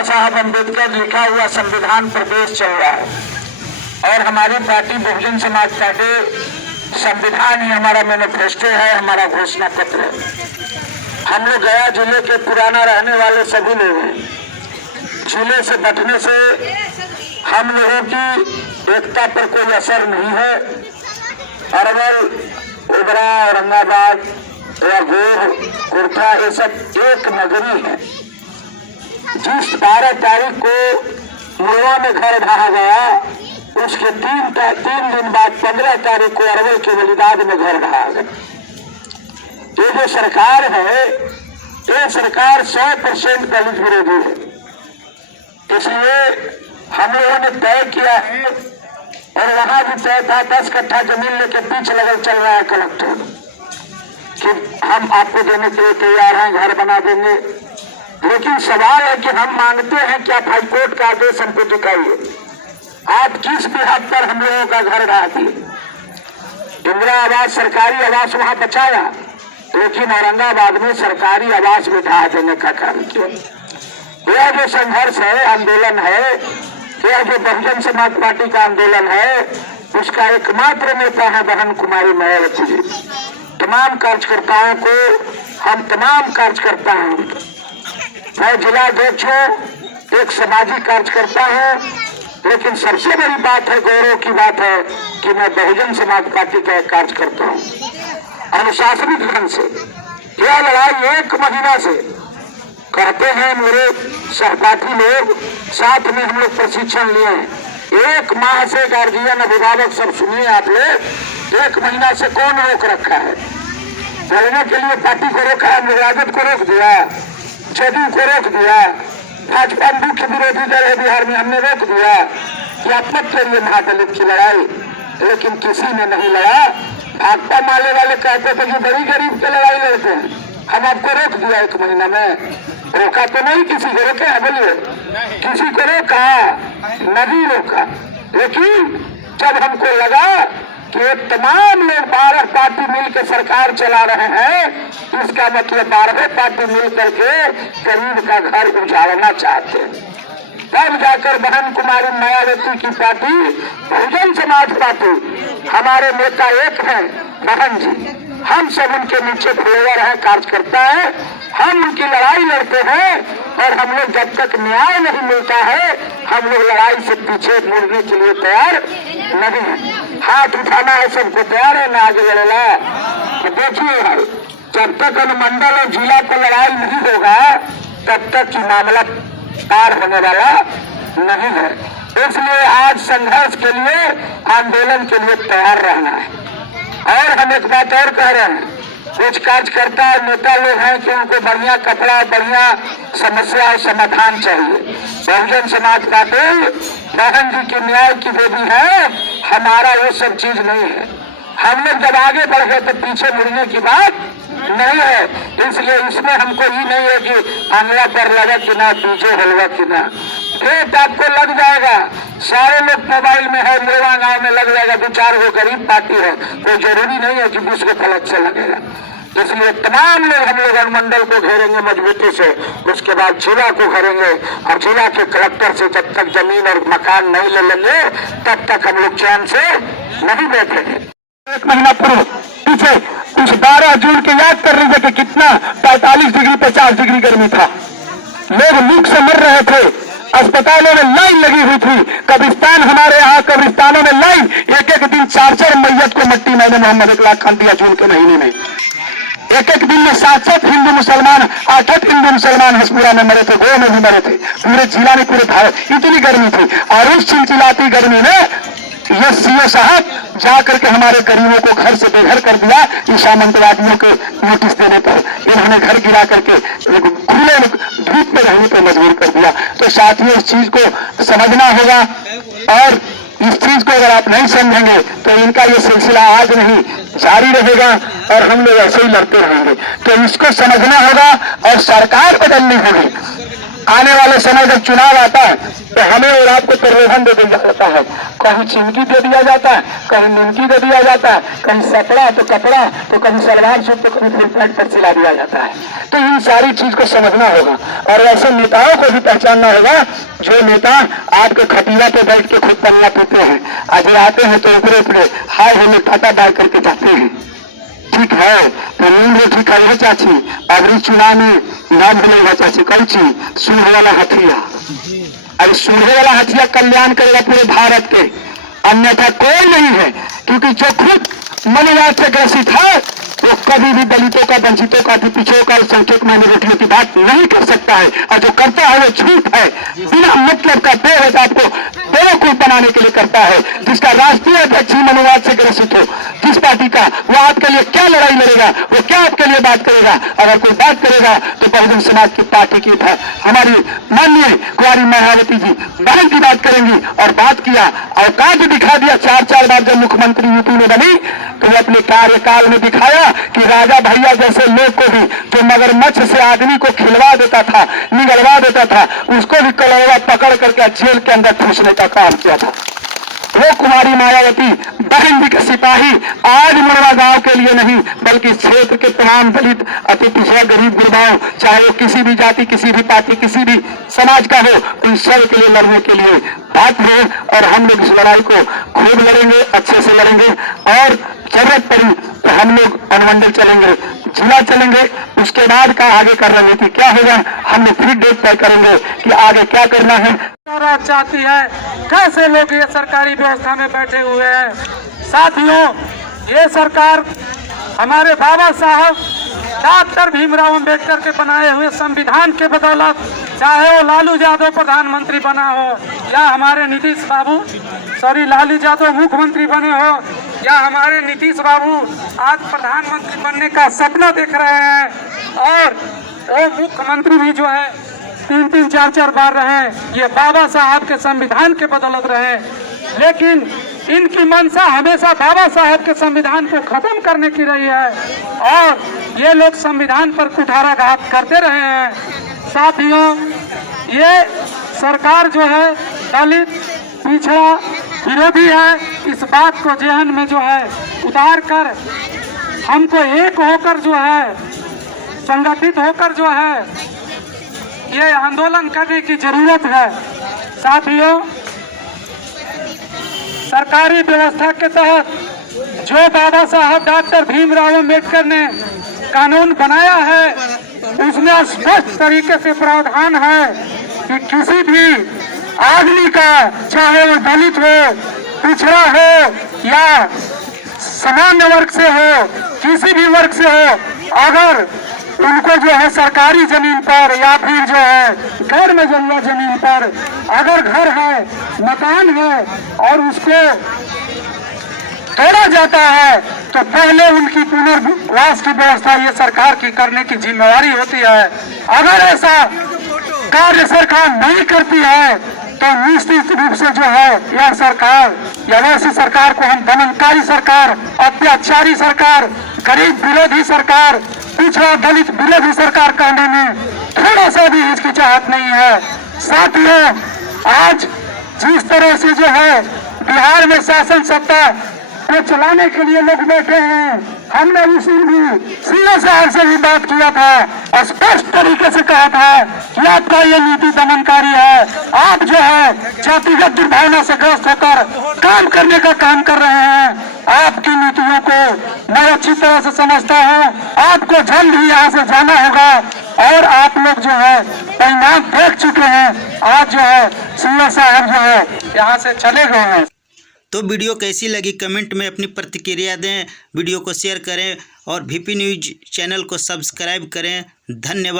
बाबा साहब अम्बेडकर लिखा हुआ संविधान प्रदेश चल रहा है और हमारी पार्टी बहुजन समाज पार्टी संविधान ही हमारा मैनिफेस्टो है, हमारा घोषणा पत्र है। हम लोग गया जिले के पुराना रहने वाले सभी लोग हैं। जिले से बटने से हम लोगों की एकता पर कोई असर नहीं है। अरवल, ओबरा, औरंगाबाद या गोर, कुर्था ये सब एक नगरी है। जिस 12 तारीख को मुरवा में घर ढहा गया, उसके 3 दिन बाद 15 तारीख को अरवल के वलीदाद में घर ढहा गया। ये जो सरकार है, ये सरकार 100% दलित विरोधी है। इसलिए हम लोगों ने तय किया है और वहां भी तय था 10 कट्ठा जमीन लेके पीछे लगल चल रहा है कलेक्टर कि हम आपको देने के लिए तैयार हैं, घर बना देंगे। लेकिन सवाल है कि हम मांगते हैं कि आप हाईकोर्ट का आदेश हमको दिखाइए, आप किस बिहार पर हम लोगों का घर ढहा दिए। इंदिरा आवास, सरकारी आवास वहां बचाया, लेकिन औरंगाबाद में सरकारी आवास भी ढहा देने का काम किया। यह जो संघर्ष है, आंदोलन है, यह जो बहुजन समाज पार्टी का आंदोलन है, उसका एकमात्र नेता है बहन कुमारी मायावती जी। तमाम कार्यकर्ताओं को हम तमाम कार्यकर्ता हैं, मैं जिला अध्यक्ष हूँ, एक सामाजिक कार्यकर्ता हूँ, लेकिन सबसे बड़ी बात है, गौरव की बात है कि मैं बहुजन समाज पार्टी का एक कार्यकर्ता हूँ। अनुशासनिक ढंग से यह लड़ाई 1 महीना से करते हैं। मेरे सहपाठी लोग साथ में हम लोग प्रशिक्षण लिए हैं। 1 माह से गार्जियन, अभिभावक सब सुनिए आप लोग, 1 महीना से कौन रोक रखा है? लड़ने के लिए पार्टी को रोका है, राजद को रोक दिया, जदयू को रोक दिया, भाजपा मुख्य विरोधी दल है बिहार में, हमने रोक दिया कि आप मत करिए महादलित की लड़ाई, लेकिन किसी ने नहीं लड़ा। भाजपा माले वाले कहते थे कि बड़ी गरीब की लड़ाई लड़ते हैं, हम आपको रोक दिया 1 महीना में। रोका तो नहीं, किसी को रोके हैं? बोलिए, किसी को रोका नहीं रोका। लेकिन जब हमको लगा कि तमाम लोग 12 पार्टी मिलकर सरकार चला रहे हैं, इसका मतलब 12 पार्टी मिलकर के गरीब का घर उजाड़ना चाहते हैं। तब जाकर बहन कुमारी मायावती की पार्टी बहुजन समाज पार्टी, हमारे नेता एक हैं बहन जी, हम सब उनके नीचे फॉलोवर हैं, कार्यकर्ता हैं, हम उनकी लड़ाई लड़ते हैं। और हम लोग जब तक न्याय नहीं मिलता है, हम लोग लड़ाई से पीछे मुड़ने के लिए तैयार नहीं है। हाथ उठाना है सबको तैयार है ना आगे लड़ेला। तो देखिए भाई, जब तक अनुमंडल और जिला पर लड़ाई नहीं होगा, तब तक ये मामला पार होने वाला नहीं है। इसलिए आज संघर्ष के लिए, आंदोलन के लिए तैयार रहना है। और हम एक बात और कह रहे हैं, कुछ कार्यकर्ता और नेता लोग हैं कि उनको बढ़िया कपड़ा, बढ़िया समस्या और समाधान चाहिए। बहुजन समाज पार्टी बहन जी की न्याय की देवी है, हमारा वो सब चीज नहीं है। हम लोग जब आगे बढ़ गए तो पीछे मुड़ने की बात नहीं है। इसलिए इसमें हमको ही नहीं है कि अंगला पर लगा कि ना, पीछे हलवा कि ना, रेट आपको लग जाएगा। सारे लोग मोबाइल में है, मुरवा गांव में लग जाएगा, 2-4 वो गरीब पार्टी है, कोई जरूरी नहीं है कि 20 को फलक से लगेगा। इसलिए तमाम लोग हम लोग अनुमंडल को घेरेंगे मजबूती से, उसके बाद जिला को घेरेंगे और जिला के कलेक्टर से जब तक जमीन और मकान नहीं ले लेंगे, तब तक हम लोग चैन से नहीं बैठेंगे। 1 महीना पूर्व पीछे उस 12 जून के याद कर लीजिए कि कितना 45 डिग्री 50 डिग्री गर्मी था, लोग भूख से मर रहे थे, अस्पतालों में लाइन लगी हुई थी, कब्रिस्तान, हमारे यहाँ कब्रिस्तानों में लाइन, एक दिन 4 मैयत को मट्टी मैंने मोहम्मद इकलाक खान दिया जून के महीने में। एक दिन में 7 हिंदू मुसलमान, 8 हिंदू मुसलमान हसपुरा में मरे थे, गोवा में भी मरे थे, पूरे जिला में, पूरे भारत, इतनी गर्मी थी। और उस चिलचिलाती गर्मी में ये सीओ साहब जाकर के हमारे गरीबों को घर से बेघर कर दिया, ये सामंतवादियों के नोटिस देने पर इन्होंने घर गिरा करके खुले धूप में रहने पर मजबूर कर दिया। तो साथियों, इस चीज को समझना होगा और इस चीज को अगर आप नहीं समझेंगे तो इनका ये सिलसिला आज नहीं जारी रहेगा और हम लोग ऐसे ही लड़ते रहेंगे। तो इसको समझना होगा और सरकार बदलनी होगी। आने वाले समय जब चुनाव आता है तो हमें और आपको प्रलोभन दे दिया जाता है, कहीं चिमकी दे दिया जाता है, कहीं निमकी दे दिया जाता है, कहीं सपड़ा तो कपड़ा, तो कहीं सलवार सूट, तो कहीं फुल पैंट पर सिला दिया जाता है। तो इन सारी चीज को समझना होगा और ऐसे नेताओं को भी पहचानना होगा जो नेता आपके खटिया पे बैठ के खुद पन्ना पीते हैं, आज आते हैं तो ऊपरे ऊपरे हाय हमें टाटा डाल करके जाते हैं। ठीक है तो नींद ठीक है चाची, अगली चुनाव में नाम मिलेगा चाची, कौन चीज सूढ़ वाला हथिया। अरे सूढ़ वाला हथिया कल्याण करेगा पूरे भारत के, अन्यथा कोई नहीं है, क्योंकि जो खुद मनोवाद से ग्रसित है वो कभी भी दलितों का, वंचितों का, पिछड़ों का, संख्यक माइनॉरिटियों की बात नहीं कर सकता है, और जो करता है वो झूठ है, बिना मतलब का बेवजह को बेवकूफ बनाने के लिए करता है। जिसका राष्ट्रीय अध्यक्ष ही मनोवाद से ग्रसित हो, जिस पार्टी का, वो आपके लिए क्या लड़ाई लड़ेगा, वो क्या आपके लिए बात करेगा। अगर कोई बात करेगा तो बहुजन समाज की पार्टी की हमारी माननीय कुमारी मायावती जी बहन की बात करेंगी, और बात किया औकात दिखा दिया। 4 बार जब मुख्यमंत्री यूपी में बनी तो वो अपने कार्यकाल में दिखाया कि राजा भैया जैसे लोग को भी, जो मगरमच्छ से आदमी को खिलवा देता था, निगलवा देता था, उसको भी कलवा पकड़ करके जेल के अंदर ठूसने का काम किया था। वो कुमारी मायावती बहन जी के सिपाही आज मुरवा गांव के लिए नहीं बल्कि क्षेत्र के तमाम दलित, अति पिछड़ा, गरीब गुरबाओं, चाहे वो किसी भी जाति, किसी भी पार्टी, किसी भी समाज का हो, उन सब के लिए लड़ने के लिए बात है। और हम लोग इस लड़ाई को खूब लड़ेंगे, अच्छे से लड़ेंगे, और जरूरत पड़ी तो हम लोग अनुमंडल चलेंगे, जिला चलेंगे, उसके बाद का आगे का रणनीति क्या होगा हम लोग फिर डेट तय करेंगे कि आगे क्या करना है। चाहती है कैसे लोग ये सरकारी व्यवस्था में बैठे हुए हैं। साथियों, ये सरकार हमारे बाबा साहब डॉक्टर भीमराव अंबेडकर के बनाए हुए संविधान के बदौलत, चाहे वो लालू यादव प्रधानमंत्री बना हो या हमारे लालू यादव मुख्यमंत्री बने हो या हमारे नीतीश बाबू आज प्रधानमंत्री बनने का सपना देख रहे हैं, और वो मुख्यमंत्री भी जो है 3-3, 4-4 बार रहे, ये बाबा साहब के संविधान के बदौलत रहे। लेकिन इनकी मंशा हमेशा बाबा साहब के संविधान को खत्म करने की रही है, और ये लोग संविधान पर कुठाराघात करते रहे हैं। साथियों, ये सरकार जो है दलित, पिछड़ा, विरोधी है। इस बात को जहन में जो है उतार कर हमको एक होकर जो है, संगठित होकर जो है ये आंदोलन करने की जरूरत है। साथियों, सरकारी व्यवस्था के तहत जो बाबा साहब डॉक्टर भीमराव अंबेडकर ने कानून बनाया है, उसमें स्पष्ट तरीके से प्रावधान है कि किसी भी आदमी का, चाहे वो दलित हो, पिछड़ा हो या सामान्य वर्ग से हो, किसी भी वर्ग से हो, अगर उनको जो है सरकारी जमीन पर या फिर जो है गैर मुजव्वजा जमीन पर अगर घर है, मकान है, और उसको तोड़ा जाता है तो पहले उनकी पुनर्वास की व्यवस्था ये सरकार की करने की जिम्मेवारी होती है। अगर ऐसा कार्य सरकार नहीं करती है तो निश्चित रूप से जो है यह सरकार, या वैसी सरकार को हम दमनकारी सरकार, अत्याचारी सरकार, गरीब विरोधी सरकार, पिछड़ा दलित विरोधी सरकार कहने में थोड़ा सा भी हिचकिचाहट नहीं है। साथियों, आज जिस तरह से जो है बिहार में शासन सत्ता को चलाने के लिए लोग बैठे हैं, हमने उस दिन भी सीधे साहब से भी बात किया था, स्पष्ट तरीके से कहा था कि आपका ये नीति दमनकारी है। आप जो है जातिगत दुर्भावना से ग्रस्त होकर काम करने का काम कर रहे हैं। आपकी नीतियों को मैं अच्छी तरह से समझता हूँ। आपको जल्द ही यहाँ से जाना होगा, और आप लोग जो है परिणाम देख चुके हैं। आज जो है सीएम साहब जो है यहाँ से चले गए हैं। तो वीडियो कैसी लगी कमेंट में अपनी प्रतिक्रिया दें, वीडियो को शेयर करें और VP न्यूज़ चैनल को सब्सक्राइब करें। धन्यवाद।